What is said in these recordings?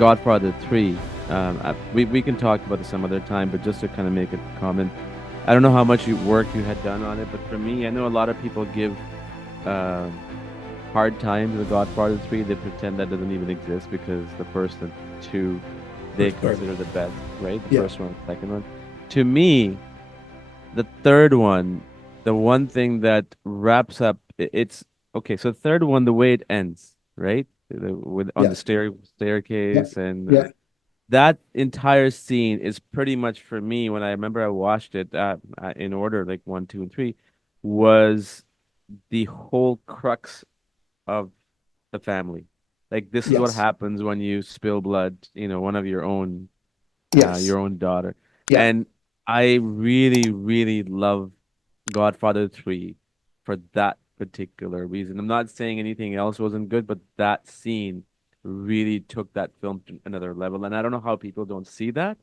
Godfather 3. We can talk about this some other time, but just to kind of make a comment, I don't know how much work you had done on it, but for me, I know a lot of people give uh, hard time to the Godfather 3. They pretend that doesn't even exist because the first and two they First part. consider the best, right? The Yeah. first one, the second one. To me, the third one, the one thing that wraps up, it's okay. So the third one, the way it ends, right? With on the Yes. Yeah. staircase and Yeah. that entire scene is pretty much for me when I remember I watched it in order like one, two, and three, was the whole crux of the family. Like this is what Yes. happens when you spill blood, one of Yes. your own daughter. Yeah. And I really, really love Godfather 3 for that particular reason. I'm not saying anything else wasn't good, but that scene really took that film to another level. And I don't know how people don't see that,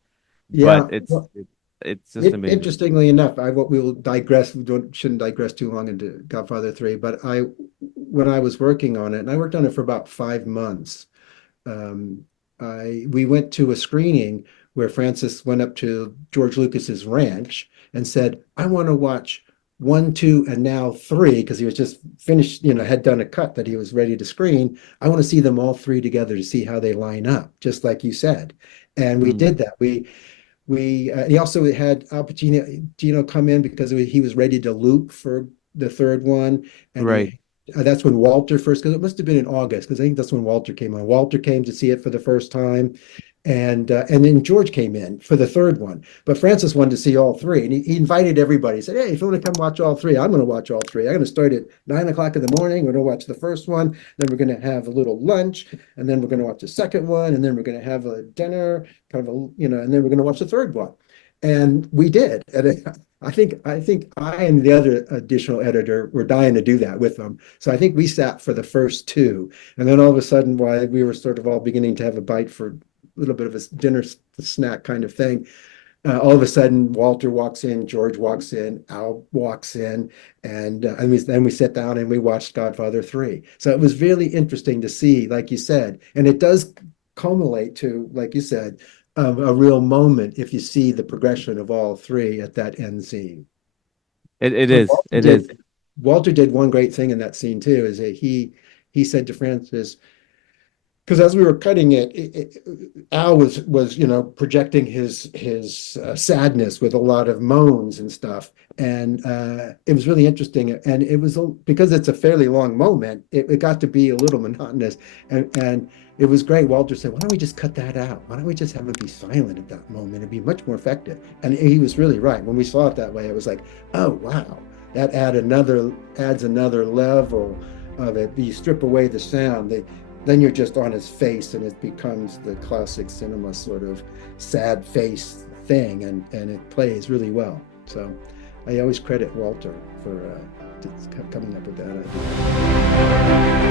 but Yeah. it's Well, it's just amazing. interestingly enough, I what we will digress. We don't shouldn't digress too long into Godfather 3. But when I was working on it, and I worked on it for about 5 months. Um, I we went to a screening where Francis went up to George Lucas's ranch and said, "I want to watch one, two, and now three," because he was just finished, had done a cut that he was ready to screen. I want to see them all three together to see how they line up, just like you said. And we Mm, did that. We he also had Al Pacino come in because he was ready to loop for the third one, and right. that's when Walter first, because it must have been in August, because I think that's when Walter came on. Walter came to see it for the first time, and then George came in for the third one. But Francis wanted to see all three, and he invited everybody. He said, "Hey, if you want to come watch all three, I'm going to watch all three. I'm going to start at 9 o'clock in the morning. We're going to watch the first one, then we're going to have a little lunch, and then we're going to watch the second one, and then we're going to have a dinner, kind of and then we're going to watch the third one." And we did. And I think I and the other additional editor were dying to do that with them. So I think we sat for the first two, and then all of a sudden, while we were sort of all beginning to have a bite for little bit of a dinner snack kind of thing. All of a sudden, Walter walks in, George walks in, Al walks in, and then we sat down and we watched Godfather 3. So it was really interesting to see, like you said, and it does culminate to, like you said, a real moment if you see the progression of all three at that end scene. It But is. It is. Walter did one great thing in that scene too, is that he said to Francis, because as we were cutting Al was projecting his sadness with a lot of moans and stuff, and it was really interesting. And it was because it's a fairly long moment, it got to be a little monotonous, and it was great. Walter said, "Why don't we just cut that out? Why don't we just have it be silent at that moment? It'd be much more effective." And he was really right. When we saw it that way, it was like, "Oh wow, that adds another level of it." You strip away the sound, then you're just on his face, and it becomes the classic cinema sort of sad face thing, and it plays really well. So I always credit Walter for coming up with that idea.